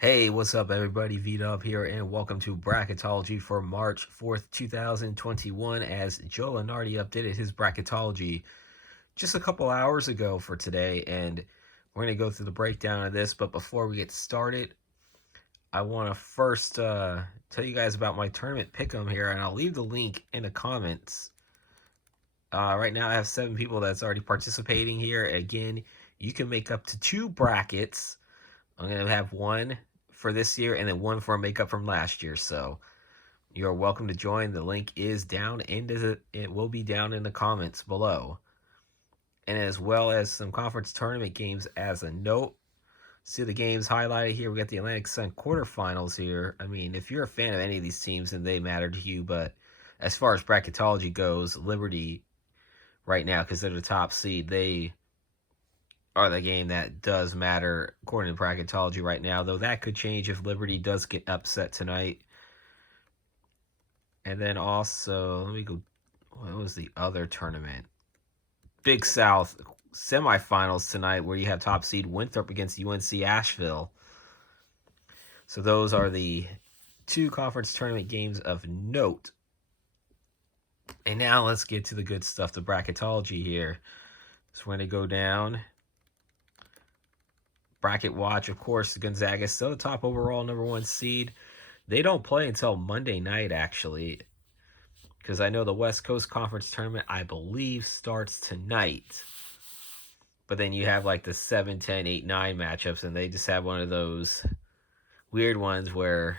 Hey, what's up, everybody? V-Dub here, and welcome to Bracketology for March 4th, 2021, as Joe Lunardi updated his Bracketology just a couple hours ago for today, and we're going to go through the breakdown of this. But before we get started, I want to first tell you guys about my tournament pick'em here, and I'll leave the link in the comments. Right now, I have 7 people that's already participating here. Again, you can make up to 2 brackets. I'm going to have one for this year and then one for a makeup from last year. So you're welcome to join. The link is down it will be down in the comments below. And as well as some conference tournament games as a note. See the games highlighted here. We got the Atlantic Sun quarterfinals here. I mean, if you're a fan of any of these teams, then they matter to you. But as far as bracketology goes, Liberty right now, because they're the top seed, they are the game that does matter according to bracketology right now, though that could change if Liberty does get upset tonight. And then also, let me go, what was the other tournament? Big South semifinals tonight, where you have top seed Winthrop against UNC Asheville. So those are the 2 conference tournament games of note. And now let's get to the good stuff, the bracketology here. So we're going to go down. Bracket watch, of course, Gonzaga is still the top overall #1 seed. They don't play until Monday night, actually, because I know the West Coast Conference Tournament, I believe, starts tonight. But then you have like the 7, 10, 8, 9 matchups, and they just have one of those weird ones where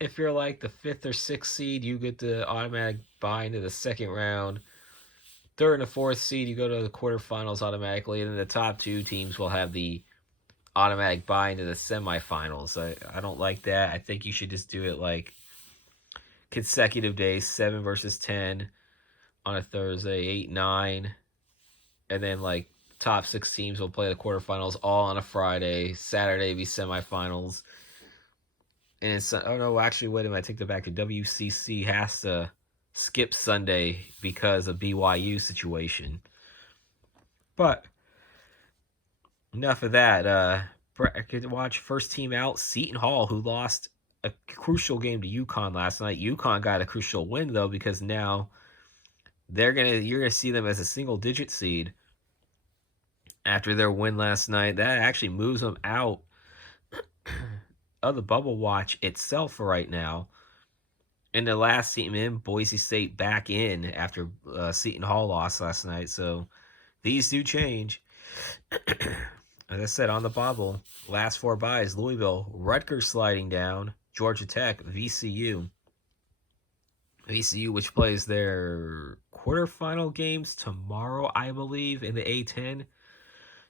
if you're like the 5th or 6th seed, you get the automatic bye into the second round. 3rd and 4th seed, you go to the quarterfinals automatically, and then the top 2 teams will have the automatic bye into the semifinals. I don't like that. I think you should just do it like consecutive days, 7 versus 10 on a Thursday, 8, 9, and then like top 6 teams will play the quarterfinals all on a Friday. Saturday be semifinals. And it's, oh no, actually, wait a minute, I take that back. The WCC has to skip Sunday because of BYU situation. But enough of that. Bracket watch, first team out, Seton Hall, who lost a crucial game to UConn last night. UConn got a crucial win though, because now you're gonna see them as a single digit seed after their win last night. That actually moves them out of the bubble watch itself for right now. And the last team in, Boise State, back in after Seton Hall lost last night. So these do change. As I said, on the bubble, last 4 byes: Louisville, Rutgers sliding down, Georgia Tech, VCU. VCU, which plays their quarterfinal games tomorrow, I believe, in the A10.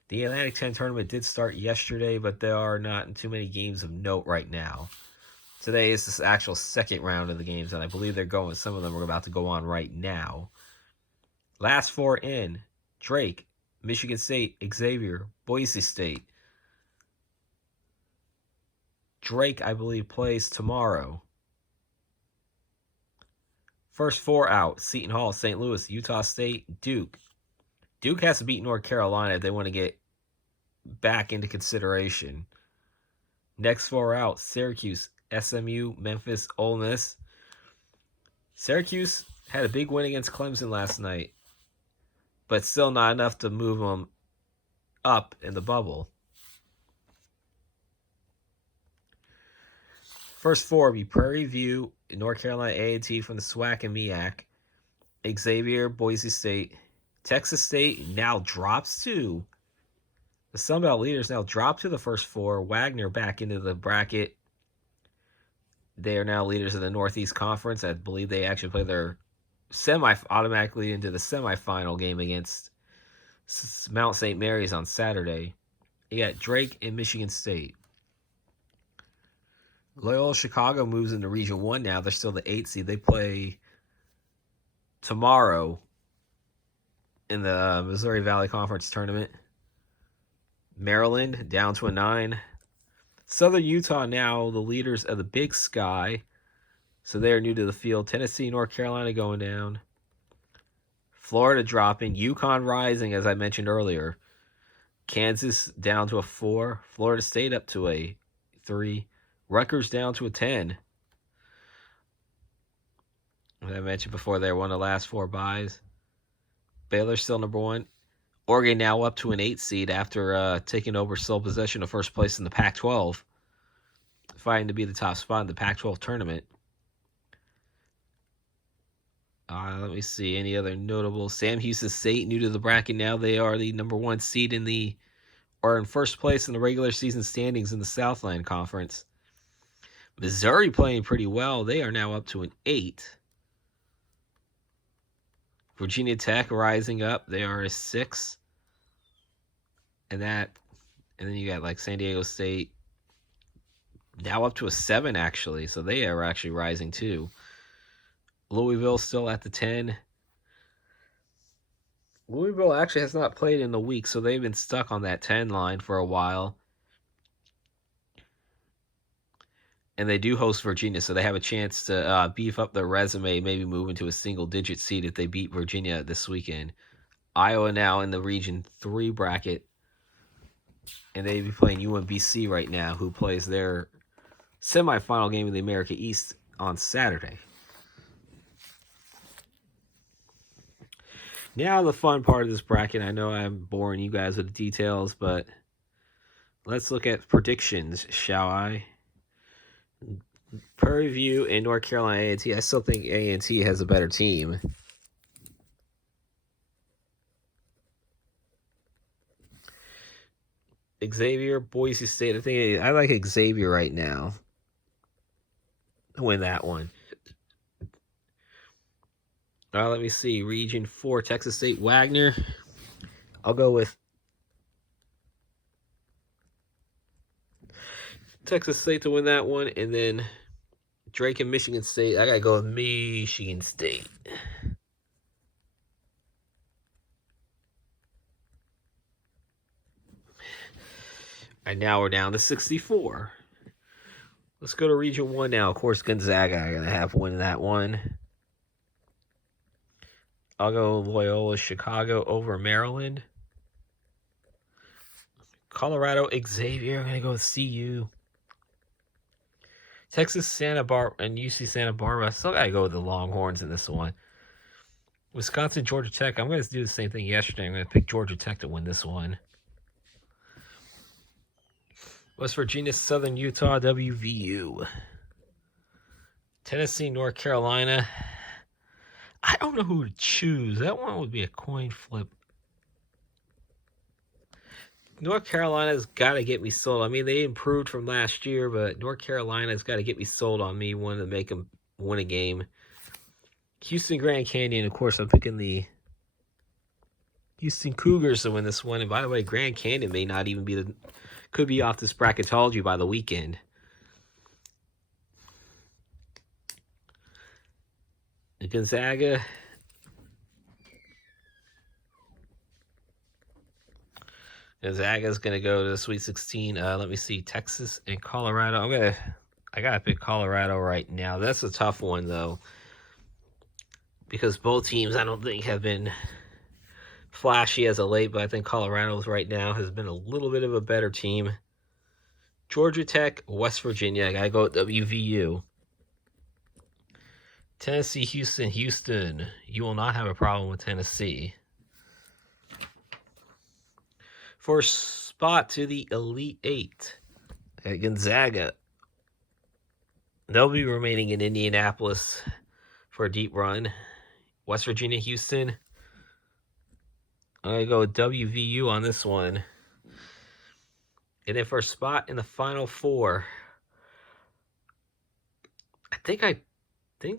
The Atlantic 10 tournament did start yesterday, but there are not too many games of note right now. Today is this actual second round of the games, and I believe some of them are about to go on right now. Last 4 in: Drake, Michigan State, Xavier, Boise State. Drake, I believe, plays tomorrow. First 4 out: Seton Hall, St. Louis, Utah State, Duke. Duke has to beat North Carolina if they want to get back into consideration. Next 4 out: Syracuse, SMU, Memphis, Ole Miss. Syracuse had a big win against Clemson last night, but still not enough to move them up in the bubble. First 4 be Prairie View, North Carolina A&T from the SWAC and MEAC, Xavier, Boise State. Texas State now drops to the Sunbelt leaders, now drop to the first 4. Wagner back into the bracket. They are now leaders of the Northeast Conference. I believe they actually play their automatically into the semifinal game against Mount St. Mary's on Saturday. You got Drake and Michigan State. Loyola Chicago moves into Region 1 now. They're still the 8th seed. They play tomorrow in the Missouri Valley Conference Tournament. Maryland down to a 9. Southern Utah now the leaders of the Big Sky, so they're new to the field. Tennessee, North Carolina going down. Florida dropping. UConn rising, as I mentioned earlier. Kansas down to a 4. Florida State up to a 3. Rutgers down to a 10. As I mentioned before, they're one of the last 4 byes. Baylor's still number 1. Oregon now up to an 8 seed after taking over sole possession of first place in the Pac-12, fighting to be the top spot in the Pac-12 tournament. Let me see any other notable. Sam Houston State, new to the bracket now. They are the number 1 seed in first place in the regular season standings in the Southland Conference. Missouri playing pretty well. They are now up to an 8. Virginia Tech rising up. They are a 6. And then you got like San Diego State now up to a 7 actually. So they are actually rising too. Louisville still at the 10. Louisville actually has not played in a week, so they've been stuck on that 10 line for a while. And they do host Virginia, so they have a chance to beef up their resume, maybe move into a single-digit seed if they beat Virginia this weekend. Iowa now in the Region 3 bracket, and they'd be playing UMBC right now, who plays their semifinal game of the America East on Saturday. Now the fun part of this bracket. I know I'm boring you guys with the details, but let's look at predictions, shall I? Prairie View and North Carolina A&T. I still think A&T has a better team. Xavier, Boise State. I like Xavier right now. Win that one. Let me see. Region 4, Texas State, Wagner. I'll go with Texas State to win that one. And then Drake and Michigan State. I got to go with Michigan State. And now we're down to 64. Let's go to Region 1 now. Of course, Gonzaga are going to have win that one. I'll go Loyola Chicago over Maryland. Colorado Xavier. I'm going to go with CU. Texas Santa Barbara and UC Santa Barbara. I still got to go with the Longhorns in this one. Wisconsin Georgia Tech. I'm going to do the same thing yesterday. I'm going to pick Georgia Tech to win this one. West Virginia Southern Utah WVU. Tennessee North Carolina. I don't know who to choose. That one would be a coin flip. North Carolina's got to get me sold. I mean, they improved from last year, but North Carolina's got to get me sold on me wanting to make them win a game. Houston Grand Canyon, of course, I'm picking the Houston Cougars to win this one. And by the way, Grand Canyon may not even be could be off this bracketology by the weekend. Gonzaga's going to go to the Sweet 16. Let me see. Texas and Colorado. I got to pick Colorado right now. That's a tough one, though. Because both teams, I don't think, have been flashy as of late. But I think Colorado's right now has been a little bit of a better team. Georgia Tech, West Virginia. I got to go with WVU. Tennessee, Houston. You will not have a problem with Tennessee. First spot to the Elite Eight at Gonzaga. They'll be remaining in Indianapolis for a deep run. West Virginia, Houston. I'm going to go with WVU on this one. And then for a spot in the Final Four, I think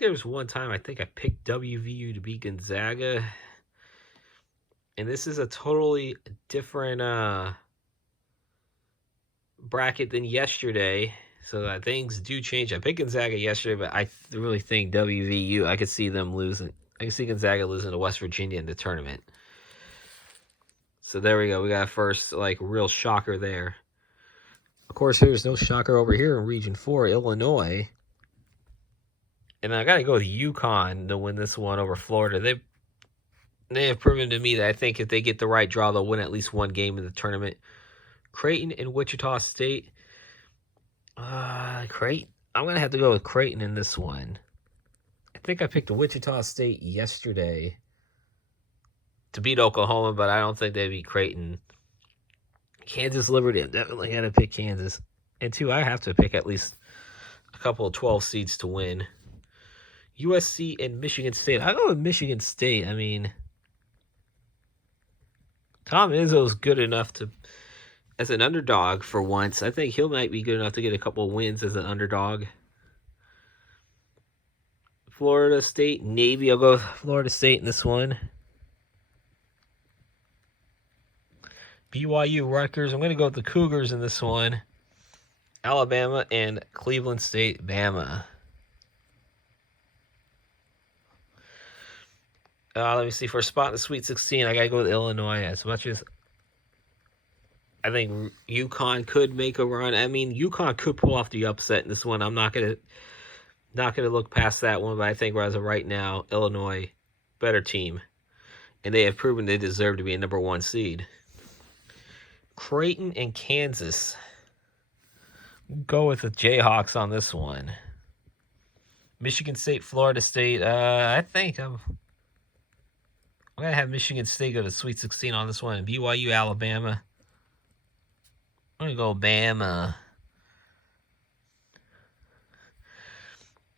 there was one time I picked WVU to beat Gonzaga. And this is a totally different bracket than yesterday. So that things do change. I picked Gonzaga yesterday, but I really think WVU, I could see them losing. I can see Gonzaga losing to West Virginia in the tournament. So there we go. We got a first, real shocker there. Of course, there's no shocker over here in Region 4, Illinois. And I got to go with UConn to win this one over Florida. They have proven to me that I think if they get the right draw, they'll win at least one game in the tournament. Creighton and Wichita State. Creighton. I'm going to have to go with Creighton in this one. I think I picked Wichita State yesterday to beat Oklahoma, but I don't think they beat Creighton. Kansas Liberty, I'm definitely going to pick Kansas. And two, I have to pick at least a couple of 12 seeds to win. USC and Michigan State. I go with Michigan State. I mean, Tom Izzo's good enough to, as an underdog for once. I think he might be good enough to get a couple of wins as an underdog. Florida State, Navy. I'll go with Florida State in this one. BYU, Rutgers. I'm going to go with the Cougars in this one. Alabama and Cleveland State, Bama. Let me see. For a spot in the Sweet 16, I got to go with Illinois. As much as I think UConn could make a run. I mean, UConn could pull off the upset in this one. I'm not gonna look past that one, but I think as of right now, Illinois, better team, and they have proven they deserve to be a number 1 seed. Creighton and Kansas. Go with the Jayhawks on this one. Michigan State, Florida State. I think I'm going to have Michigan State go to Sweet 16 on this one. BYU, Alabama. I'm going to go Bama.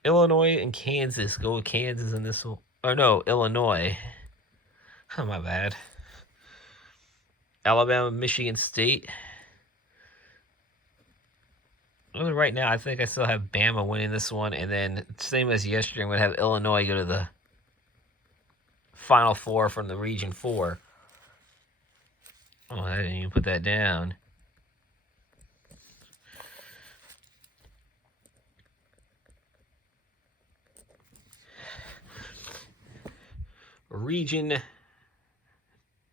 Illinois and Kansas. Go with Kansas in this one. Or no, Illinois. Oh, my bad. Alabama, Michigan State. Well, right now, I think I still have Bama winning this one. And then, same as yesterday, I'm going to have Illinois go to the Final Four from the Region 4. Oh, I didn't even put that down. Region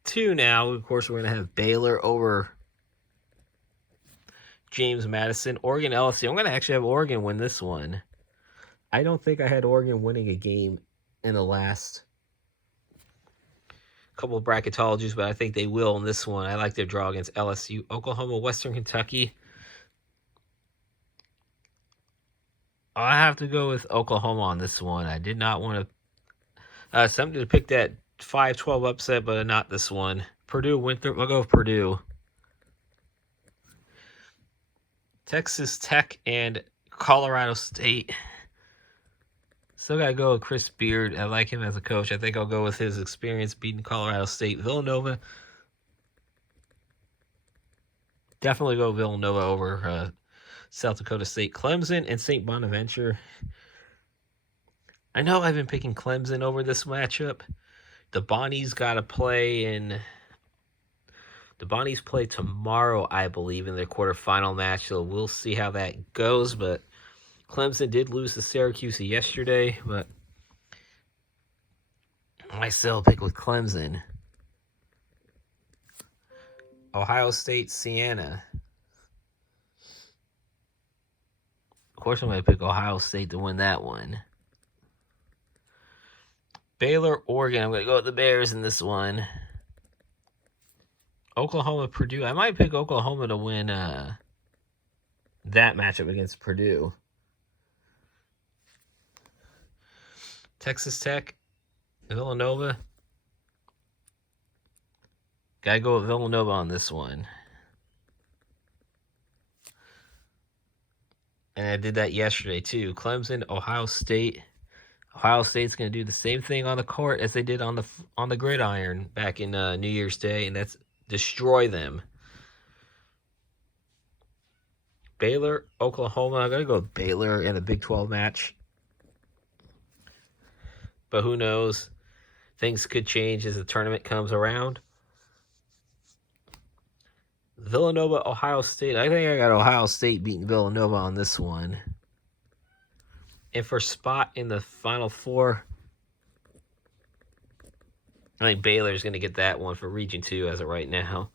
2 now. Of course, we're going to have Baylor over James Madison. Oregon, LSU. I'm going to actually have Oregon win this one. I don't think I had Oregon winning a game in the last couple of bracketologies, but I think they will in this one. I like their draw against LSU. Oklahoma, Western Kentucky. I have to go with Oklahoma on this one. I did not want to something to pick that 5-12 upset, but not this one. Purdue, Winthrop. I'll go with Purdue. Texas Tech and Colorado State. Still got to go with Chris Beard. I like him as a coach. I think I'll go with his experience beating Colorado State. Villanova. Definitely go Villanova over South Dakota State. Clemson and St. Bonaventure. I know I've been picking Clemson over this matchup. The Bonnies got to play in... The Bonnies play tomorrow, I believe, in their quarterfinal match, so we'll see how that goes. But Clemson did lose to Syracuse yesterday, but I still pick with Clemson. Ohio State, Siena. Of course, I'm going to pick Ohio State to win that one. Baylor, Oregon. I'm going to go with the Bears in this one. Oklahoma, Purdue. I might pick Oklahoma to win that matchup against Purdue. Texas Tech, Villanova. Gotta go with Villanova on this one. And I did that yesterday too. Clemson, Ohio State. Ohio State's going to do the same thing on the court as they did on the gridiron back in New Year's Day, and that's destroy them. Baylor, Oklahoma. I'm going to go with Baylor in a Big 12 match. But who knows? Things could change as the tournament comes around. Villanova, Ohio State. I think I got Ohio State beating Villanova on this one. And for spot in the Final Four, I think Baylor's going to get that one for Region 2 as of right now.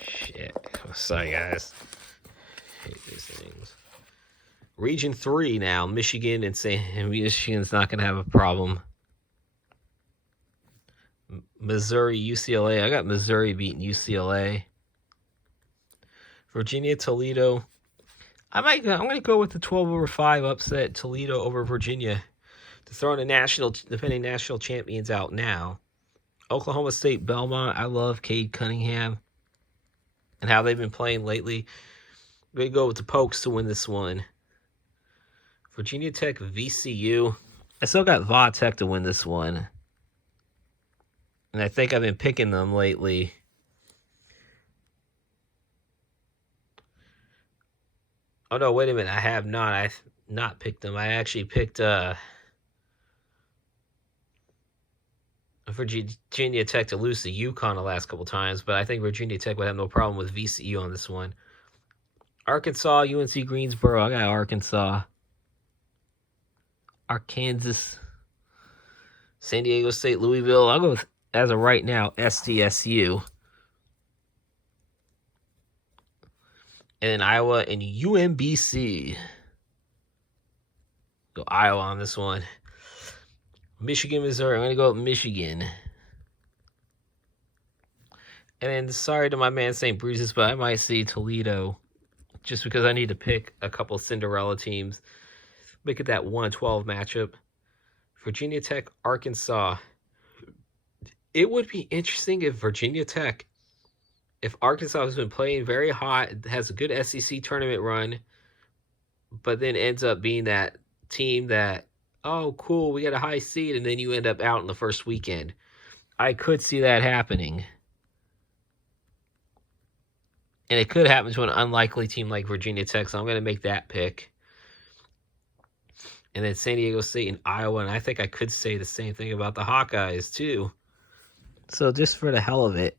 Shit. Sorry, guys. I hate these things. Region 3 now. Michigan and Michigan's not going to have a problem. Missouri, UCLA. I got Missouri beating UCLA. Virginia, Toledo. I'm going to go with the 12/5 upset. Toledo over Virginia to throw in the defending national champions out now. Oklahoma State, Belmont. I love Cade Cunningham and how they've been playing lately. I'm going to go with the Pokes to win this one. Virginia Tech, VCU. I still got Va Tech to win this one. And I think I've been picking them lately. Oh, no, wait a minute. I have not. I've not picked them. I actually picked Virginia Tech to lose to UConn the last couple times, but I think Virginia Tech would have no problem with VCU on this one. Arkansas, UNC Greensboro. I got Arkansas. Arkansas. San Diego State, Louisville. I'll go with, as of right now, SDSU. And then Iowa and UMBC. Go Iowa on this one. Michigan, Missouri. I'm going to go with Michigan. And then, sorry to my man St. Bruce's, but I might see Toledo just because I need to pick a couple Cinderella teams. Make it that 1-12 matchup. Virginia Tech, Arkansas. It would be interesting if Virginia Tech, if Arkansas has been playing very hot, has a good SEC tournament run, but then ends up being that team that, oh, cool, we got a high seed, and then you end up out in the first weekend. I could see that happening. And it could happen to an unlikely team like Virginia Tech, so I'm going to make that pick. And then San Diego State and Iowa, and I think I could say the same thing about the Hawkeyes, too. So just for the hell of it,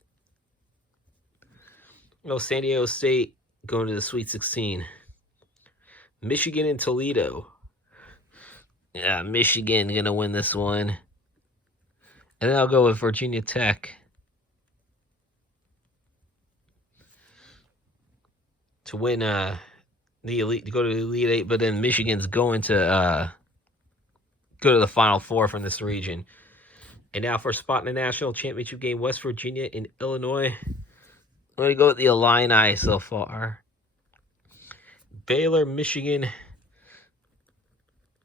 San Diego State going to the Sweet 16. Michigan and Toledo. Yeah, Michigan going to win this one. And then I'll go with Virginia Tech to win the elite, to go to the Elite Eight, but then Michigan's going to go to the Final Four from this region. And now for a spot in the national championship game, West Virginia and Illinois. I'm going to go with the Illini so far. Baylor, Michigan.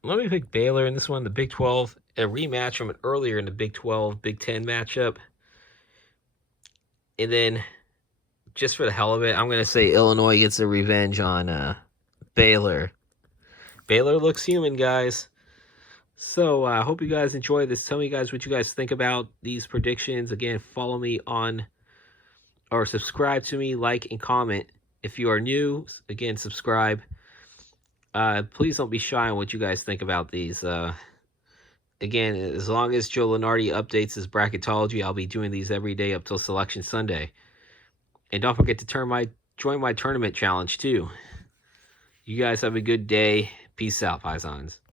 Let me pick Baylor in this one, the Big 12. A rematch from an earlier in the Big 12, Big 10 matchup. And then, just for the hell of it, I'm going to say Illinois gets a revenge on Baylor. Baylor looks human, guys. So, I hope you guys enjoy this. Tell me, guys, what you guys think about these predictions. Again, follow me on, or subscribe to me, like, and comment. If you are new, again, subscribe. Please don't be shy on what you guys think about these. Again, as long as Joe Lunardi updates his bracketology, I'll be doing these every day up till Selection Sunday. And don't forget to join my tournament challenge, too. You guys have a good day. Peace out, Pisons.